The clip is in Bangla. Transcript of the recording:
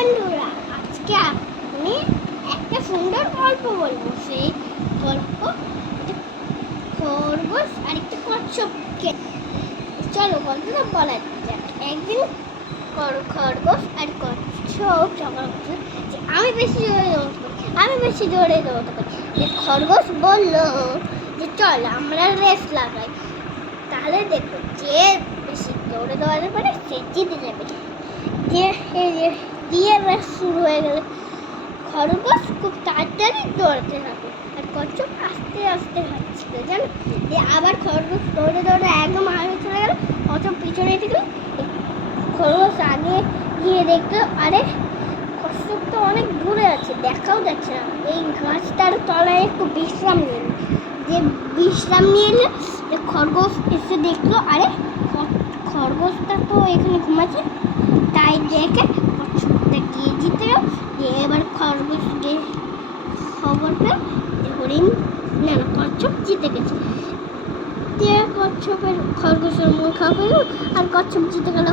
বন্ধুরা, আজকে আমি একটা সুন্দর গল্প বলবো। সেই গল্প খরগোশ আর একটা কচ্ছপকে। চলো গল্পটা বলা যাক। একদিন খরগোশ আর কচ্ছপ ঝগড়া করছে যে আমি বেশি জোরে দৌড়তে পারি। খরগোশ বলল যে চল আমরা রেস লাগাই, তাহলে দেখো যে বেশি দৌড়ে দৌড়াতে পারে সে জিতে যাবে। দিয়ে রেস শুরু হয়ে গেল। খরগোশ খুব তাড়াতাড়ি দৌড়াতে থাকলো আর কচ্ছপ আস্তে আস্তে হাঁটছিল, জানো। দিয়ে আবার খরগোশ দৌড়ে দৌড়ে একদম আগে চলে গেল, কচ্ছপ পিছনে থেকে খরগোশ আগে গিয়ে দেখলো আরে কচ্ছপ তো অনেক দূরে আছে, দেখাও যাচ্ছে না। এই গাছটার তলায় একটু বিশ্রাম নিল। যে বিশ্রাম নিয়ে এলো, খরগোশ এসে দেখলো আরে খরগোশটা তো এখানে ঘুমাচ্ছে। তাই দেখে কচ্ছপটা গিয়ে জিতে গেল। এবার খরগোশকে খবর পেল হরিণ না কচ্ছপ জিতে গেছে। কচ্ছপের খরগোশের মন খারাপ হয়ে গেল আর কচ্ছপ জিতে গেল।